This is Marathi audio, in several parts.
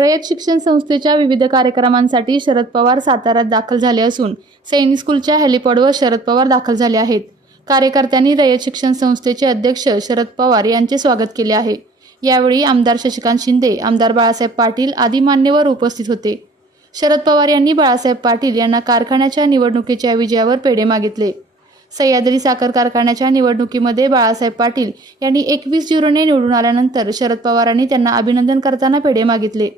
रयत शिक्षण संस्थेच्या विविध कार्यक्रमांसाठी शरद पवार साताऱ्यात दाखल झाले असून सैनिक स्कूलच्या हेलिपॉडवर शरद पवार दाखल झाले आहेत. कार्यकर्त्यांनी रयत शिक्षण संस्थेचे अध्यक्ष शरद पवार यांचे स्वागत केले आहे. यावेळी आमदार शशिकांत शिंदे आमदार बाळासाहेब पाटील आदी मान्यवर उपस्थित होते. शरद पवार यांनी बाळासाहेब पाटील यांना कारखान्याच्या निवडणुकीच्या विजयावर पेढे मागितले. सह्याद्री साखर कारखान्याच्या निवडणुकीमध्ये बाळासाहेब पाटील यांनी एकवीस झिरोने निवडून आल्यानंतर शरद पवारांनी त्यांना अभिनंदन करताना पेढे मागितले.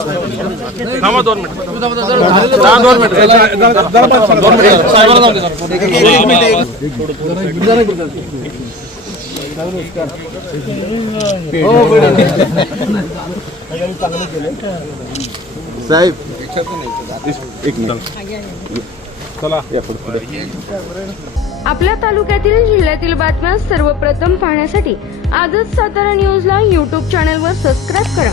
थांबा दोन मिनिट. दहा दोन मिनिट. दोन मिनिट. साहेबांना जाऊ दे साहेब एक मिनिट चला या पुढे पुढे आपल्या तालुक्यातील जिल्ह्यातील बातम्या सर्वप्रथम पाहण्यासाठी आजच सातारा न्यूजला यूट्यूब चॅनलवर सबस्क्राईब करा.